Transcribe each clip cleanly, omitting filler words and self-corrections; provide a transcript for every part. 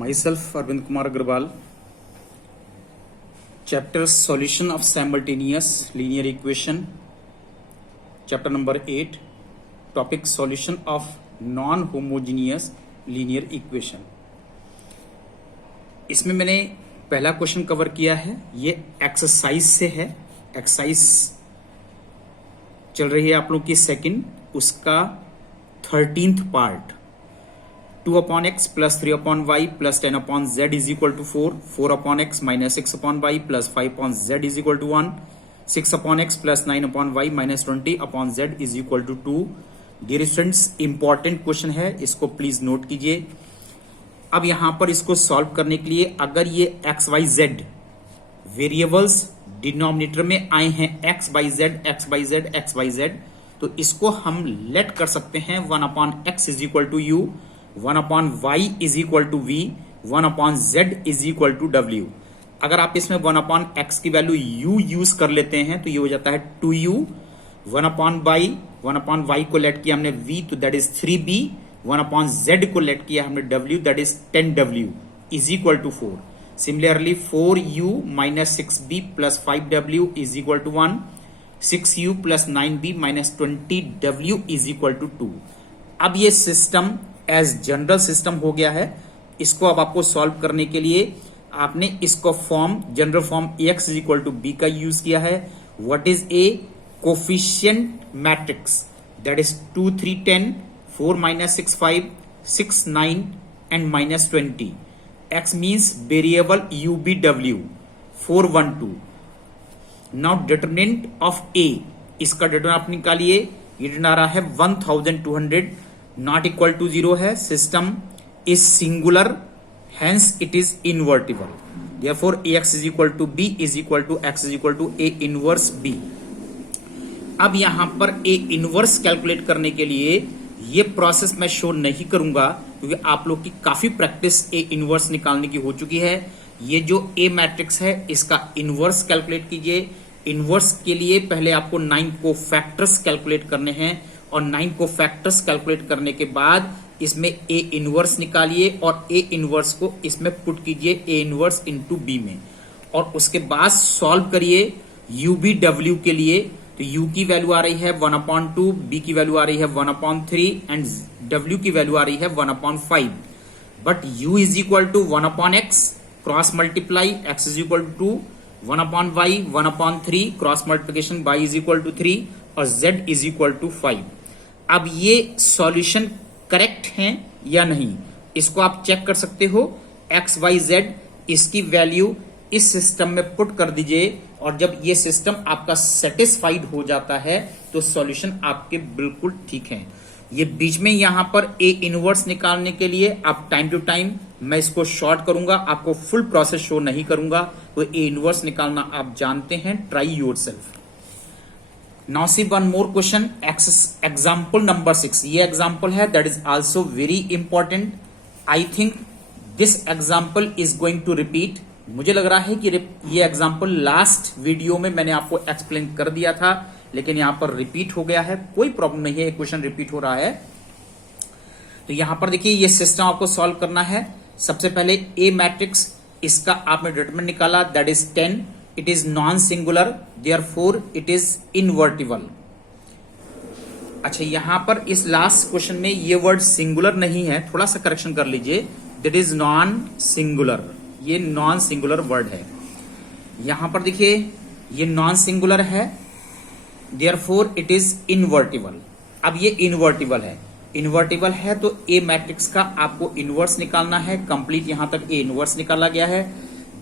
Myself Arvind Kumar Agrawal. Chapter Solution of Simultaneous Linear Equation. Chapter number 8. Topic Solution of Non-Homogeneous Linear Equation. इसमें मैंने पहला question cover किया है, ये exercise से है। एक्सरसाइज चल रही है आप लोग की सेकंड, उसका 13th part. 2/x plus 3/y plus 10/z is equal to 4, 4/x minus 6/y plus 5/z is equal to 1, 6/x plus 9/y minus 20/z is equal to 2। Dear students, important question है, इसको please note कीजिए। अब यहां पर इसको solve करने के लिए अगर ये x y z variables denominator में आए हैं, x by z x by z x by z, तो इसको हम लेट कर सकते हैं 1/x is equal to u, 1/y is equal to v, 1/z is equal to w। अगर आप इसमें 1/x की वैल्यू u यूज कर लेते हैं तो ये हो जाता है 2u, 1/y को लेट किया हमने v तो दैट इज 3b, 1/z को लेट किया हमने w that is 10w is equal to 4। Similarly 4u minus 6b plus 5w is equal to 1, 6u plus 9b minus 20w is equal to 2। अब ये system as general system हो गया है। इसको अब आपको सॉल्व करने के लिए आपने इसको form, general form ax is equal to b का यूज किया है। What is a coefficient matrix, that is 2 3 10, 4 minus 6 5, 6 9 and minus 20। x means variable ubw 4 1 2। Now determinant of a, इसका डिटरमिनेंट आप निकालिए। ये डिटरमिनेंट आ रहा है 1200, नॉट इक्वल टू 0 है। System is singular, hence it is invertible. therefore ax is equal to b is equal to x is equal to a inverse b। अब यहां पर a इनवर्स कैलकुलेट करने के लिए ये प्रोसेस मैं शो नहीं करूंगा क्योंकि आप लोग की काफी प्रैक्टिस ए इनवर्स निकालने की हो चुकी है। ये जो ए मैट्रिक्स है इसका इनवर्स कैलकुलेट कीजिए। इनवर्स के लिए पहले आपको 9 को फैक्टर्स कैलकुलेट करने हैं और 9 को फैक्टर्स कैलकुलेट करने के बाद इसमें ए इनवर्स निकालिए और ए इनवर्स को इसमें पुट कीजिए ए इनवर्स इनटू बी में, और उसके बाद सॉल्व करिए यू बी डब्ल्यू के लिए। तो u की वैल्यू आ रही है 1/2, b की वैल्यू आ रही है 1/3 एंड w की वैल्यू आ रही है 1/5। But u is equal to 1/x cross multiply x is equal to 1/y 1/3 cross multiplication y is equal to 3 और z इज इक्वल टू 5। अब ये सॉल्यूशन करेक्ट है या नहीं, इसको आप चेक कर सकते हो। x y z इसकी वैल्यू इस सिस्टम में पुट कर दीजिए और जब ये सिस्टम आपका सेटिस्फाइड हो जाता है तो सॉल्यूशन आपके बिल्कुल ठीक है। ये बीच में यहां पर ए इनवर्स निकालने के लिए आप टाइम टू टाइम मैं इसको शॉर्ट करूंगा, आपको फुल प्रोसेस शो नहीं करूंगा। तो ए इनवर्स निकालना आप जानते हैं, try yourself. Now see one more question, example number 6। ये एग्जांपल है that is also very important. I think this example is going to repeat. मुझे लग रहा है कि ये एग्जांपल लास्ट वीडियो में मैंने आपको एक्सप्लेन कर दिया था, लेकिन यहां पर रिपीट हो गया है। कोई प्रॉब्लम नहीं है, क्वेश्चन रिपीट हो रहा है। तो यहां पर देखिए ये सिस्टम आपको सॉल्व करना है। सबसे पहले ए मैट्रिक्स, इसका आपने डिटरमिनेंट निकाला that is 10। It is non singular, therefore it is invertible. अच्छा, यहां पर इस लास्ट क्वेश्चन में ये वर्ड सिंगुलर नहीं है, थोड़ा सा करेक्शन कर लीजिए। दैट इज नॉन सिंगुलर, ये नॉन सिंगुलर वर्ड है। यहां पर देखिए ये नॉन सिंगुलर है, देयरफॉर इट इज इनवर्टिबल। अब ये इनवर्टिबल है, इनवर्टिबल है तो ए मैट्रिक्स का आपको इनवर्स निकालना है। कंप्लीट यहां तक ए इनवर्स निकाला गया है।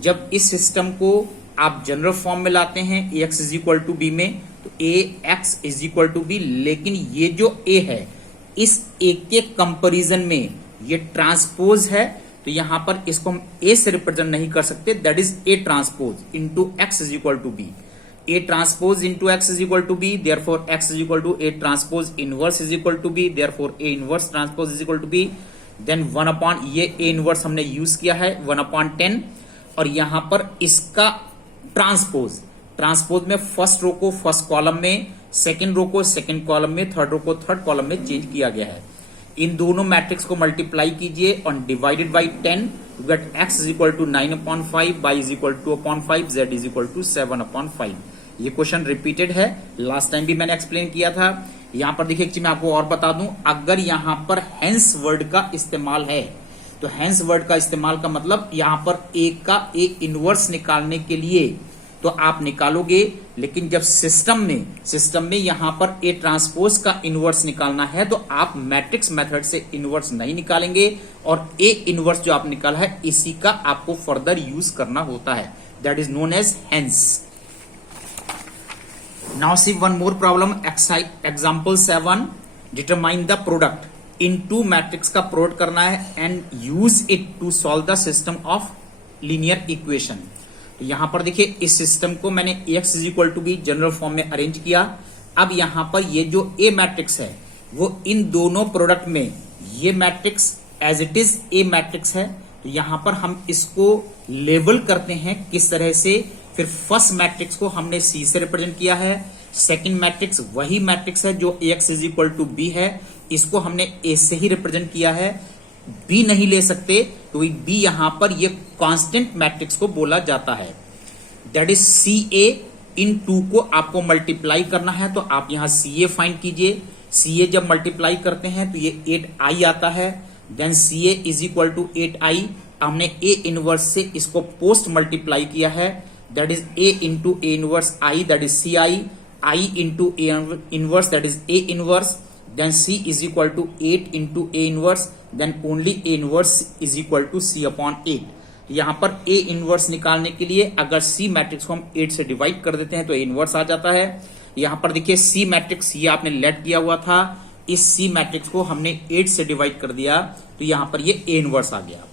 जब इस सिस्टम को आप जनरल फॉर्म में लाते हैं ax is equal to B में, तो ax is equal to B, लेकिन ये जो a है इस a के कंपैरिजन में ये ट्रांसपोज है, तो यहां पर इसको हम a से रिप्रेजेंट नहीं कर सकते। That is a transpose into x is equal to B. a transpose into x is equal to B, therefore x is equal to a transpose inverse is equal to B, therefore a inverse transpose is equal to B. Then 1 ये a inverse हमने use किया है 1/10, और यहां पर इसका transpose में first row को फर्स्ट कॉलम में, सेकेंड रो को सेकेंड कॉलम में, थर्ड रो को थर्ड कॉलम में चेंज किया गया है। इन दोनों मैट्रिक्स को मल्टीप्लाई कीजिए और divided by 10, you get x is equal to 9/5, y is equal to 2/5, z is equal to 7/5। ये क्वेश्चन रिपीटेड है, लास्ट टाइम भी मैंने एक्सप्लेन किया था। यहां पर देखिए, एक चीज मैं आपको और बता दूं, अगर यहां पर हेंस वर्ड का इस्तेमाल है तो हेंस वर्ड का इस्तेमाल का मतलब यहां पर a का a इनवर्स निकालने के लिए तो आप निकालोगे, लेकिन जब सिस्टम में यहां पर ए ट्रांसपोज का इनवर्स निकालना है तो आप मैट्रिक्स मेथड से इनवर्स नहीं निकालेंगे, और ए इनवर्स जो आप निकाला है इसी का आपको फर्दर यूज करना होता है, that is known as hence. Now see one more problem, example 7, determine the product. इन टू मैट्रिक्स का प्रोडक्ट करना है and use it to solve the system of linear equation. तो यहां पर देखिए, इस सिस्टम को मैंने Ax is equal to B general form में अरेंज किया। अब यहां पर ये जो ए मैट्रिक्स है वो इन दोनों प्रोडक्ट में ये matrix as it is A matrix है, तो यहां पर हम इसको लेबल करते हैं किस तरह से। फिर फर्स्ट मैट्रिक्स को हमने सी से रिप्रेजेंट किया है, सेकंड मैट्रिक्स वही मैट्रिक्स है जो Ax is equal to B है, इसको हमने ए से ही रिप्रेजेंट किया है, बी नहीं ले सकते, तो बी यहां पर ये कांस्टेंट मैट्रिक्स को बोला जाता है, दैट इज सी ए। इन टू को आपको मल्टीप्लाई करना है तो आप यहां सी ए फाइंड कीजिए। सी ए जब मल्टीप्लाई करते हैं तो ये 8i आता है, then C A is equal to 8i। हमने ए इनवर्स से इसको पोस्ट मल्टीप्लाई किया है, that is A into A inverse I, that is C I into A inverse, that is A inverse, then c is equal to 8 into a inverse, then only a inverse is equal to c upon 8। यहां पर a inverse निकालने के लिए अगर c matrix को हम 8 से divide कर देते हैं तो a इनवर्स आ जाता है। यहां पर देखिए c मैट्रिक्स ये आपने लेट किया हुआ था, इस c मैट्रिक्स को हमने 8 से डिवाइड कर दिया तो यहां पर ये a इनवर्स आ गया।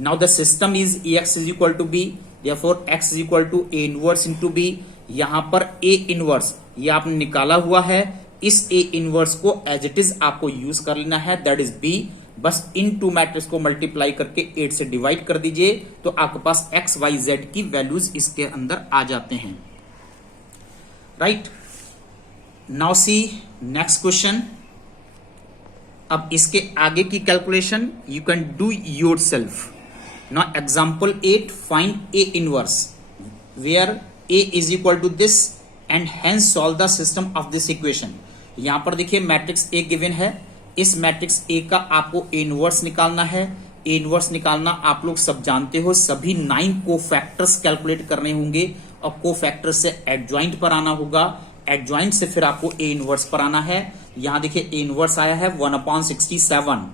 Now the system is Ax is equal to B, therefore x is equal to a inverse into b। यहां पर a इनवर्स ये आपने निकाला हुआ है, इस ए इनवर्स को एज इट इज आपको यूज कर लेना है, दैट इज बी। बस इन टू मैट्रिक्स को मल्टीप्लाई करके 8 से डिवाइड कर दीजिए तो आपके पास एक्स वाई जेड की वैल्यूज इसके अंदर आ जाते हैं, right. Now see next question. अब इसके आगे की calculation you can do yourself. Now example 8, find A inverse where A is equal to this and hence solve the system of this equation. यहां पर देखिए मैट्रिक्स ए गिवन है, इस matrix A का आपको ए इनवर्स निकालना है। A inverse निकालना आप लोग सब जानते हो, सभी 9 कोफैक्टर्स कैलकुलेट करने होंगे और कोफैक्टर से एडजॉइंट पर आना होगा, एडजॉइंट से फिर आपको ए इनवर्स पर आना है। यहां देखिए ए इनवर्स आया है 1/67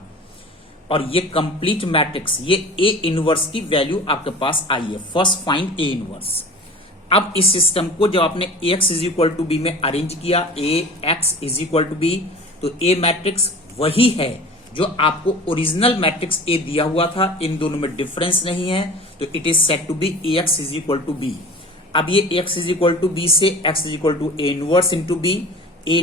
और ये कंप्लीट मैट्रिक्स, ये ए इनवर्स की वैल्यू आपके पास आई है। First find A inverse. अब इस सिस्टम को जब आपने Ax is equal to B में अरेंज किया, Ax is equal to B, तो A मैट्रिक्स वही है जो आपको ओरिजिनल मैट्रिक्स A दिया हुआ था, इन दोनों में डिफरेंस नहीं है, तो it is set to be Ax is equal to B. अब ये Ax is equal to B से x is equal to A inverse into B. A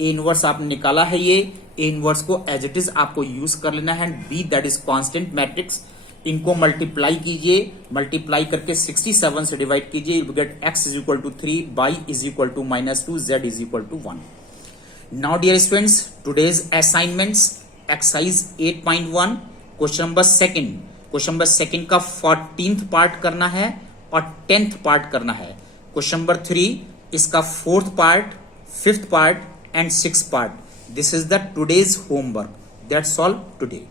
inverse आपने निकाला है, ये A इनवर्स को एज इट इज आपको यूज कर लेना है, B that is constant matrix. इनको मल्टीप्लाई कीजिए, मल्टीप्लाई करके 67 से डिवाइड कीजिए, you get x is equal to 3, y is equal to -2, z is equal to 1। Now dear students, today's assignments exercise 8.1 question number second, question number second का 14th part करना है और 10th part करना है। Question number 3 इसका 4th part, 5th part and 6th part. This is the today's homework, that's all today.